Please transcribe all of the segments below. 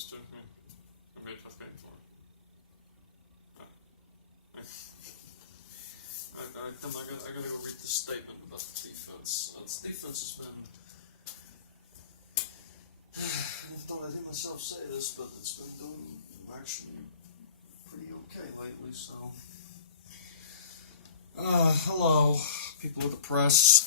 supposed to. I mean, it'll be a tough game for him. I gotta go read the statement about the defense. The defense has been. I thought I did myself say this, but it's been doing actually pretty okay lately, so. Hello, people of the press.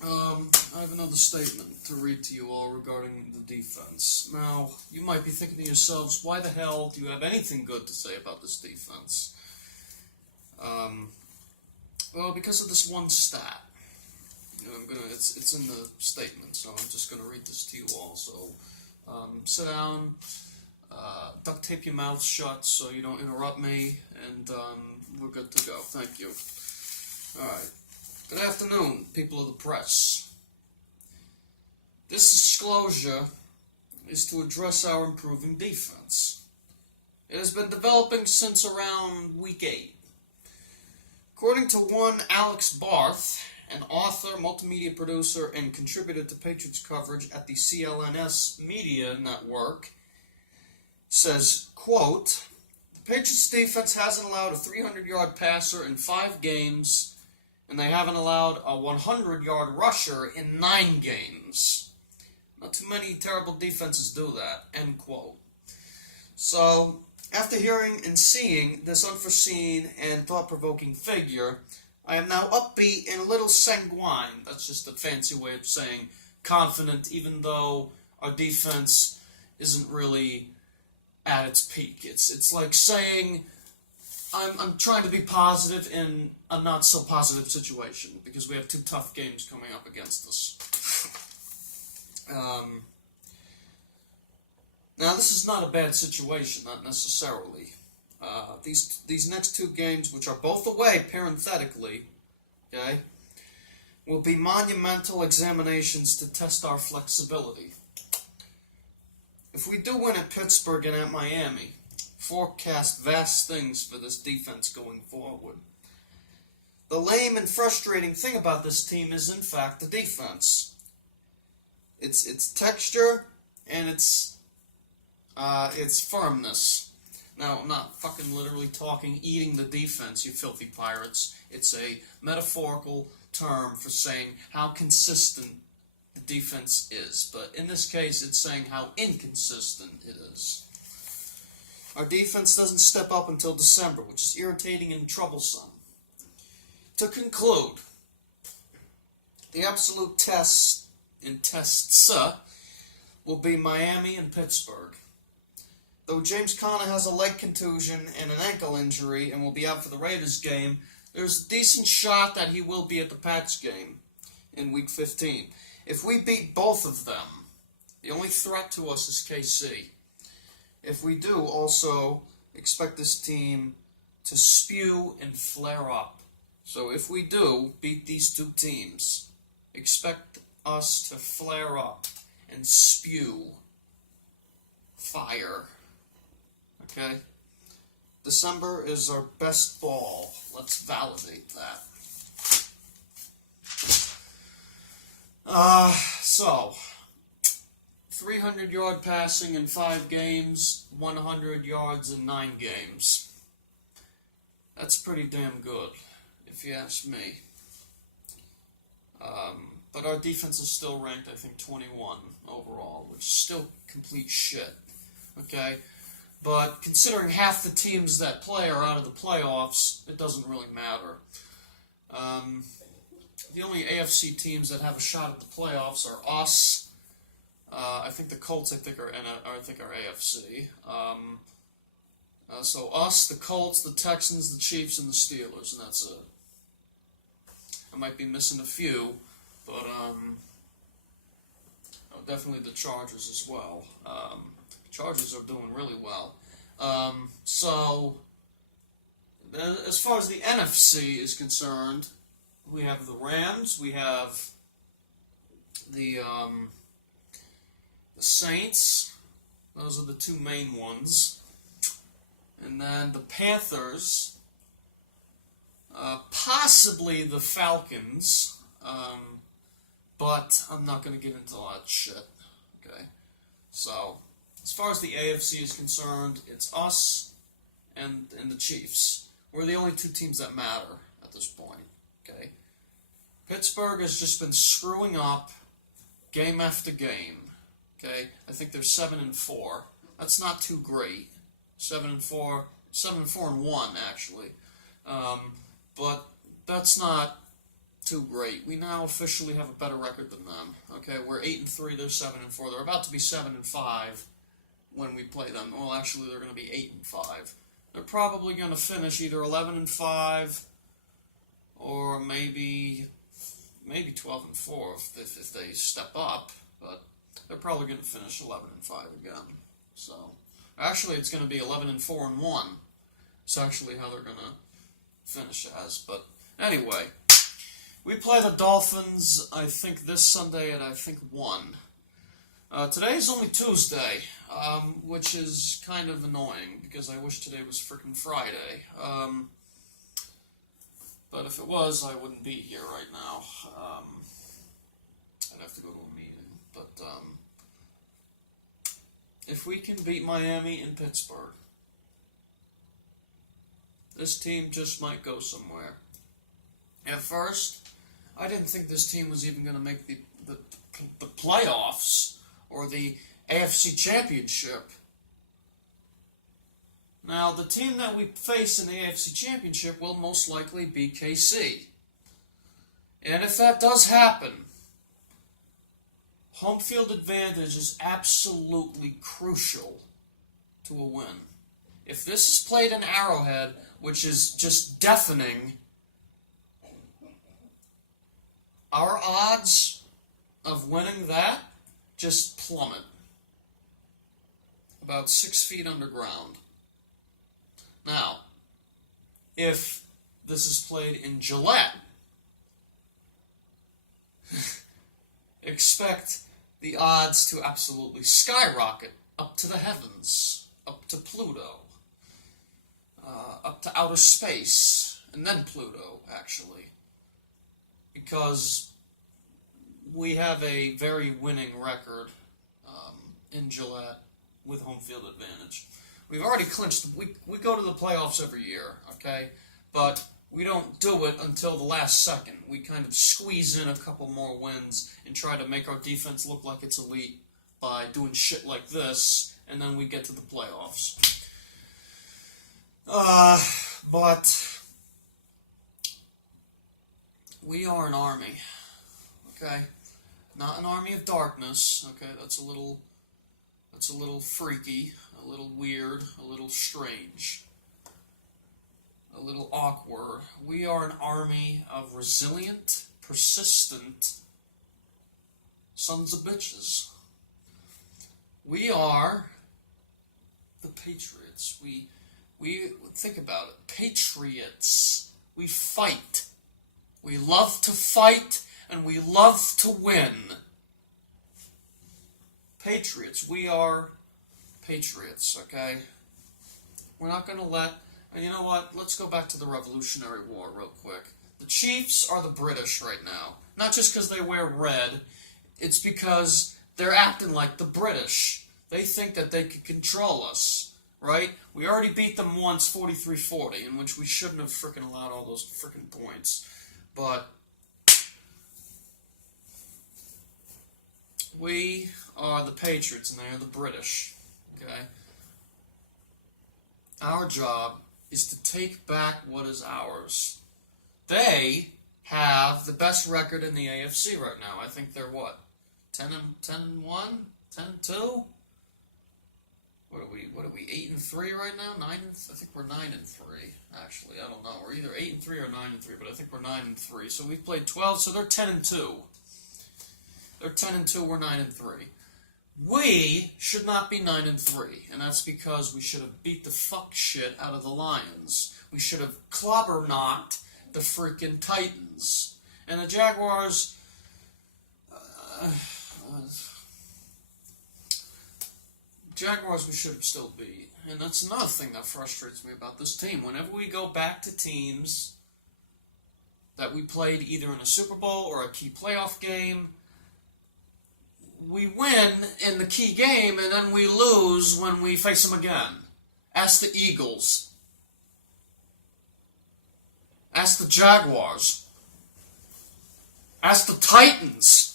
I have another statement to read to you all regarding the defense. Now, you might be thinking to yourselves, why the hell do you have anything good to say about this defense? Well, because of this one stat. It's in the statement, so I'm just gonna read this to you all. So, sit down, duct tape your mouth shut so you don't interrupt me, and we're good to go. Thank you. Alright. Good afternoon, people of the press. This disclosure is to address our improving defense. It has been developing since around week 8. According to one Alex Barth, an author, multimedia producer, and contributor to Patriots coverage at the CLNS Media Network, says, quote, the Patriots defense hasn't allowed a 300-yard passer in 5 games, and they haven't allowed a 100-yard rusher in 9 games. Not too many terrible defenses do that, end quote. So, after hearing and seeing this unforeseen and thought-provoking figure, I am now upbeat and a little sanguine. That's just a fancy way of saying confident, even though our defense isn't really at its peak. It's like saying I'm trying to be positive in a not so positive situation because we have 2 tough games coming up against us. Now this is not a bad situation, not necessarily. These next 2 games, which are both away parenthetically, okay, will be monumental examinations to test our flexibility. If we do win at Pittsburgh and at Miami, forecast vast things for this defense going forward. The lame and frustrating thing about this team is, in fact, the defense. It's texture and its firmness. Now, I'm not fucking literally talking eating the defense, you filthy pirates. It's a metaphorical term for saying how consistent the defense is. But in this case, it's saying how inconsistent it is. Our defense doesn't step up until December, which is irritating and troublesome. To conclude, the absolute tests will be Miami and Pittsburgh. Though James Conner has a leg contusion and an ankle injury and will be out for the Raiders game, there's a decent shot that he will be at the Pats game in Week 15. If we beat both of them, the only threat to us is KC. If we do, also expect this team to spew and flare up. So if we do beat these 2 teams, expect us to flare up and spew fire. Okay? December is our best ball. Let's validate that. So, 300-yard passing in 5 games, 100 yards in 9 games. That's pretty damn good, if you ask me. But our defense is still ranked, I think, 21 overall, which is still complete shit. Okay? But considering half the teams that play are out of the playoffs, it doesn't really matter. The only AFC teams that have a shot at the playoffs are us. I think the Colts, are AFC. So us, the Colts, the Texans, the Chiefs, and the Steelers, and that's it. I might be missing a few, but definitely the Chargers as well. Chargers are doing really well. So, as far as the NFC is concerned, we have the Rams, we have the Saints. Those are the 2 main ones. And then the Panthers, possibly the Falcons, but I'm not going to get into all that shit. Okay, so as far as the AFC is concerned, it's us and the Chiefs. We're the only two teams that matter at this point. Okay, Pittsburgh has just been screwing up game after game. Okay, I think they're 7-4. That's not too great. 7-4, 7-4-1 actually. But that's not too great. We now officially have a better record than them. Okay, we're 8-3. They're 7-4. They're about to be 7-5 when we play them. Well, actually, they're going to be 8-5. They're probably going to finish either 11-5 or maybe 12-4 if they step up. But they're probably going to finish 11-5 again. So actually, it's going to be 11-4-1. It's actually how they're going to finish as. But anyway, we play the Dolphins, I think, this Sunday at, I think, 1. Today is only Tuesday, which is kind of annoying, because I wish today was frickin' Friday. But if it was, I wouldn't be here right now. I'd have to go to a meeting. But if we can beat Miami and Pittsburgh, this team just might go somewhere. At first, I didn't think this team was even going to make the playoffs or the AFC Championship. Now, the team that we face in the AFC Championship will most likely be KC. And if that does happen, home field advantage is absolutely crucial to a win. If this is played in Arrowhead, which is just deafening, our odds of winning that just plummet. About 6 feet underground. Now, if this is played in Gillette, expect the odds to absolutely skyrocket up to the heavens, up to Pluto, up to outer space, and then Pluto, actually. Because we have a very winning record in Gillette with home field advantage. We've already clinched. We go to the playoffs every year, okay? But we don't do it until the last second. We kind of squeeze in a couple more wins and try to make our defense look like it's elite by doing shit like this, and then we get to the playoffs. But we are an army, okay? Not an army of darkness, okay? That's a little freaky, a little weird, a little strange, a little awkward. We are an army of resilient, persistent sons of bitches. We are the Patriots. We think about it. Patriots. We fight. We love to fight, and we love to win. Patriots. We are Patriots, okay? We're not going to let... And you know what? Let's go back to the Revolutionary War real quick. The Chiefs are the British right now. Not just because they wear red. It's because they're acting like the British. They think that they can control us, right? We already beat them once, 43-40, in which we shouldn't have frickin' allowed all those frickin' points. But we are the Patriots and they are the British, okay? Our job is to take back what is ours. They have the best record in the AFC right now. I think they're what? 10-1? 10-2? What are we 8-3 right now? I think we're 9-3, actually. I don't know. We're either 8-3 or 9-3, but I think we're 9-3. So we've played 12, so they're 10-2. They're 10-2, we're 9-3. We should not be 9-3, and that's because we should have beat the fuck shit out of the Lions. We should have clobber-knocked the freaking Titans. And the Jaguars... Jaguars we should have still beat. And that's another thing that frustrates me about this team. Whenever we go back to teams that we played either in a Super Bowl or a key playoff game, we win in the key game and then we lose when we face them again. Ask the Eagles. Ask the Jaguars. Ask the Titans.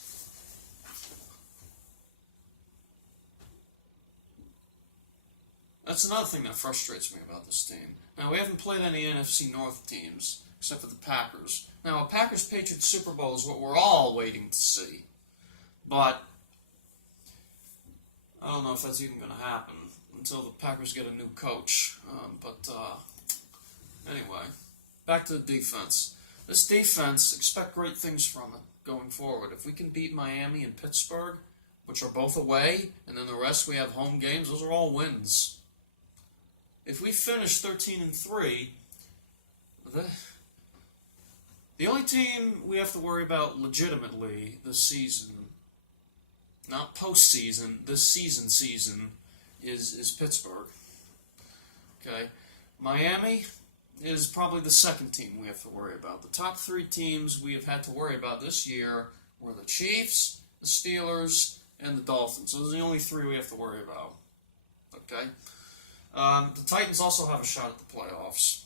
That's another thing that frustrates me about this team. Now, we haven't played any NFC North teams, except for the Packers. Now, a Packers-Patriots Super Bowl is what we're all waiting to see. But I don't know if that's even going to happen until the Packers get a new coach. Anyway, back to the defense. This defense, expect great things from it going forward. If we can beat Miami and Pittsburgh, which are both away, and then the rest we have home games, those are all wins. If we finish 13-3, the only team we have to worry about legitimately this season, not postseason, this season, is Pittsburgh. Okay, Miami is probably the second team we have to worry about. The top three teams we have had to worry about this year were the Chiefs, the Steelers, and the Dolphins. Those are the only three we have to worry about. Okay? The Titans also have a shot at the playoffs.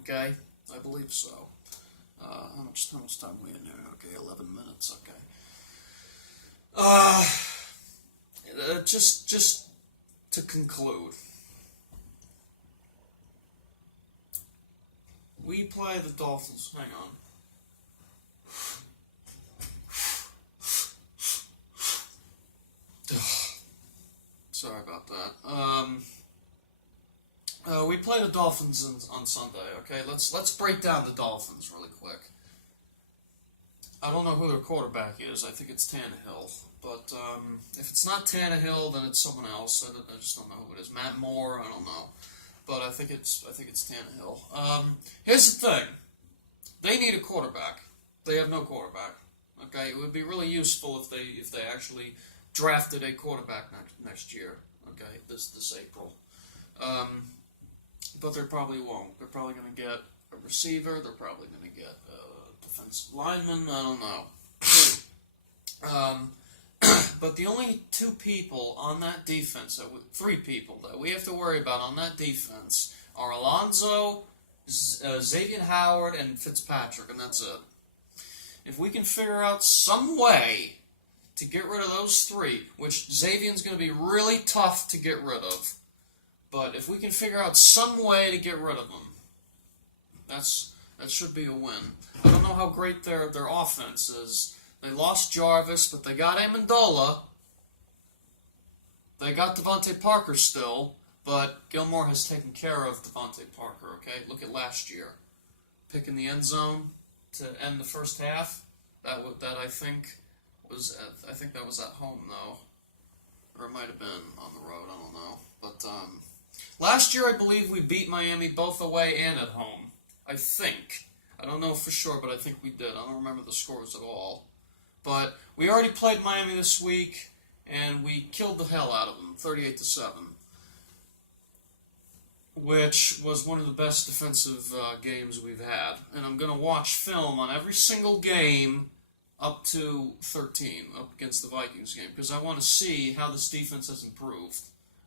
Okay? I believe so. How much time are we in there? Okay, 11 minutes. Okay. Just to conclude. We play the Dolphins. Hang on. Sorry about that. We play the Dolphins on Sunday. Okay, let's break down the Dolphins really quick. I don't know who their quarterback is. I think it's Tannehill. But if it's not Tannehill, then it's someone else. I just don't know who it is. Matt Moore. I don't know. But I think it's Tannehill. Here's the thing: they need a quarterback. They have no quarterback. Okay, it would be really useful if they actually drafted a quarterback next year. Okay, this April. But they probably won't. They're probably going to get a receiver. They're probably going to get a defensive lineman. I don't know. But the only two people on that defense, three people that we have to worry about on that defense are Alonzo, Xavier Howard, and Fitzpatrick, and that's it. If we can figure out some way to get rid of those three, which Xavier's going to be really tough to get rid of, but if we can figure out some way to get rid of them, that should be a win. I don't know how great their offense is. They lost Jarvis, but they got Amendola. They got Devontae Parker still, but Gilmore has taken care of Devontae Parker, okay? Look at last year. Picking the end zone to end the first half. That I think that was at home, though. Or it might have been on the road, I don't know. But last year, I believe we beat Miami both away and at home. I think. I don't know for sure, but I think we did. I don't remember the scores at all. But we already played Miami this week, and we killed the hell out of them, 38-7, which was one of the best defensive games we've had. And I'm going to watch film on every single game up to 13, up against the Vikings game, because I want to see how this defense has improved.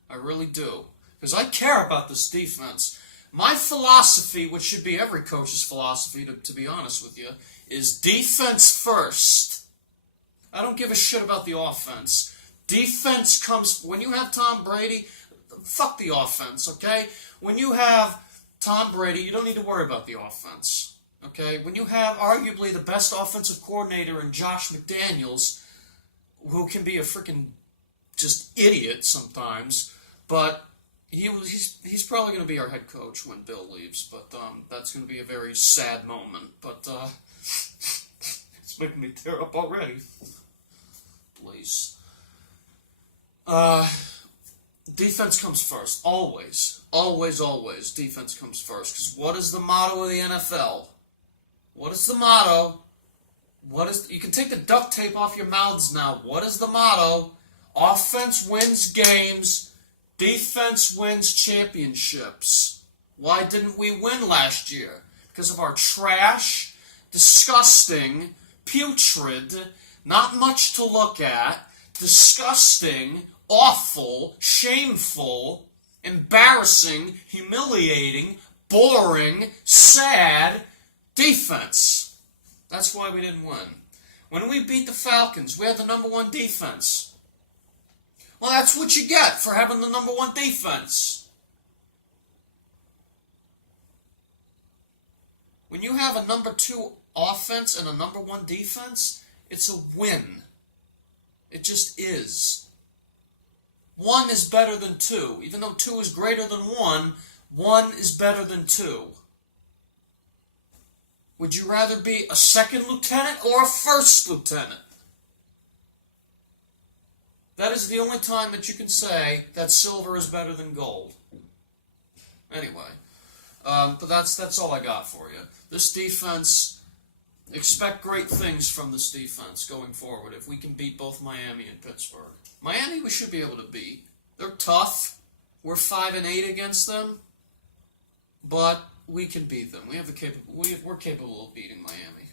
I really do. Because I care about this defense. My philosophy, which should be every coach's philosophy, to be honest with you, is defense first. I don't give a shit about the offense. Defense comes... When you have Tom Brady, fuck the offense, okay? When you have Tom Brady, you don't need to worry about the offense, okay? When you have arguably the best offensive coordinator in Josh McDaniels, who can be a freaking just idiot sometimes, but he's probably going to be our head coach when Bill leaves, but that's going to be a very sad moment, but it's making me tear up already. Please. Defense comes first. Always. Always, always. Defense comes first. Because what is the motto of the NFL? What is the motto? You can take the duct tape off your mouths now. What is the motto? Offense wins games. Defense wins championships. Why didn't we win last year? Because of our trash, disgusting, putrid, not much to look at, disgusting, awful, shameful, embarrassing, humiliating, boring, sad defense. That's why we didn't win. When we beat the Falcons, we had the number one defense. Well, that's what you get for having the number one defense. When you have a number two offense and a number one defense, it's a win. It just is. 1 is better than 2. Even though 2 is greater than 1, 1 is better than 2. Would you rather be a second lieutenant or a first lieutenant? That is the only time that you can say that silver is better than gold. Anyway, but that's all I got for you. This defense, expect great things from this defense going forward if we can beat both Miami and Pittsburgh. Miami we should be able to beat. They're tough. We're 5-8 against them, but we can beat them. We're capable of beating Miami.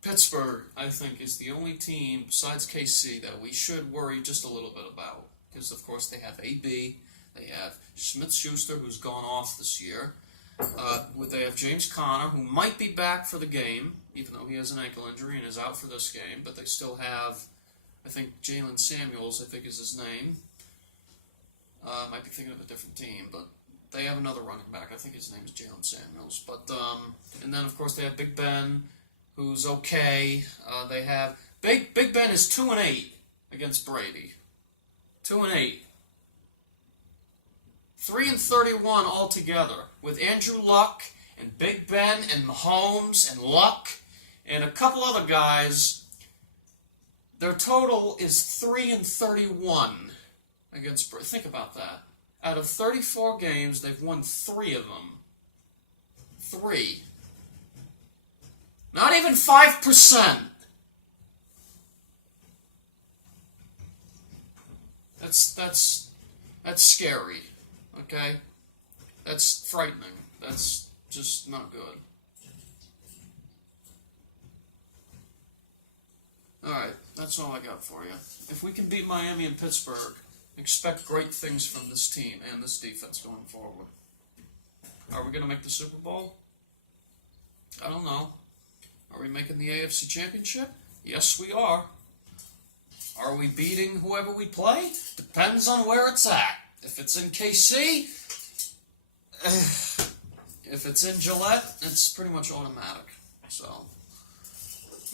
Pittsburgh, I think, is the only team besides KC that we should worry just a little bit about. Because, of course, they have AB, they have Smith-Schuster, who's gone off this year. They have James Conner, who might be back for the game, even though he has an ankle injury and is out for this game. But they still have, I think, Jalen Samuels, I think is his name. Might be thinking of a different team, but they have another running back. I think his name is Jalen Samuels. But and then, of course, they have Big Ben, who's okay. They have Big Ben is 2-8 against Brady. 2-8. 3-31 altogether with Andrew Luck and Big Ben and Mahomes and Luck and a couple other guys. Their total is 3-31 against Brady. Think about that. Out of 34 games, they've won 3 of them. 3. Not even 5%. That's scary. Okay? That's frightening. That's just not good. Alright, that's all I got for you. If we can beat Miami and Pittsburgh, expect great things from this team and this defense going forward. Are we going to make the Super Bowl? I don't know. Are we making the AFC Championship? Yes, we are. Are we beating whoever we play? Depends on where it's at. If it's in KC, if it's in Gillette, it's pretty much automatic. So,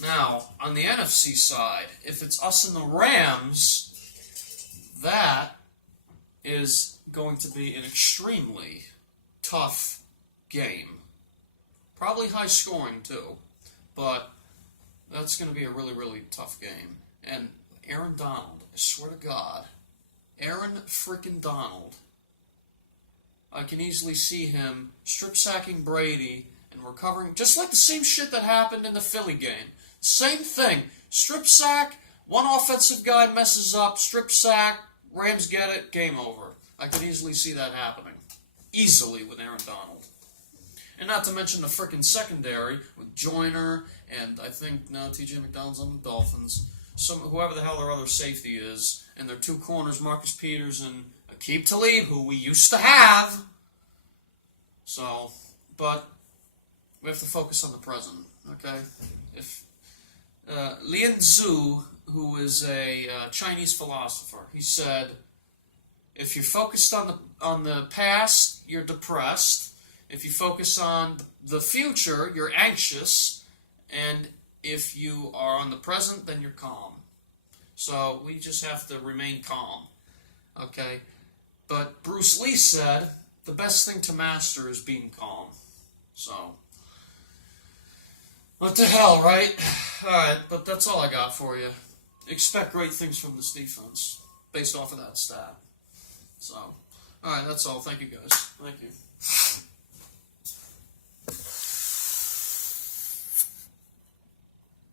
now, on the NFC side, if it's us and the Rams, that is going to be an extremely tough game. Probably high scoring, too. But that's going to be a really, really tough game. And Aaron Donald, I swear to God, Aaron freaking Donald, I can easily see him strip-sacking Brady and recovering, just like the same shit that happened in the Philly game. Same thing. Strip-sack, one offensive guy messes up, strip-sack, Rams get it, game over. I could easily see that happening. Easily with Aaron Donald. And not to mention the frickin' secondary with Joyner and I think now TJ McDonald's on the Dolphins. Whoever the hell their other safety is, and their 2 corners, Marcus Peters and Aqib Talib, who we used to have. So, but we have to focus on the present, okay? If Lien Zhu, who is a Chinese philosopher, he said, if you're focused on the past, you're depressed. If you focus on the future, you're anxious. And if you are on the present, then you're calm. So we just have to remain calm. Okay? But Bruce Lee said, the best thing to master is being calm. So, what the hell, right? Alright, but that's all I got for you. Expect great things from this defense, based off of that stat. So, alright, that's all. Thank you, guys. Thank you.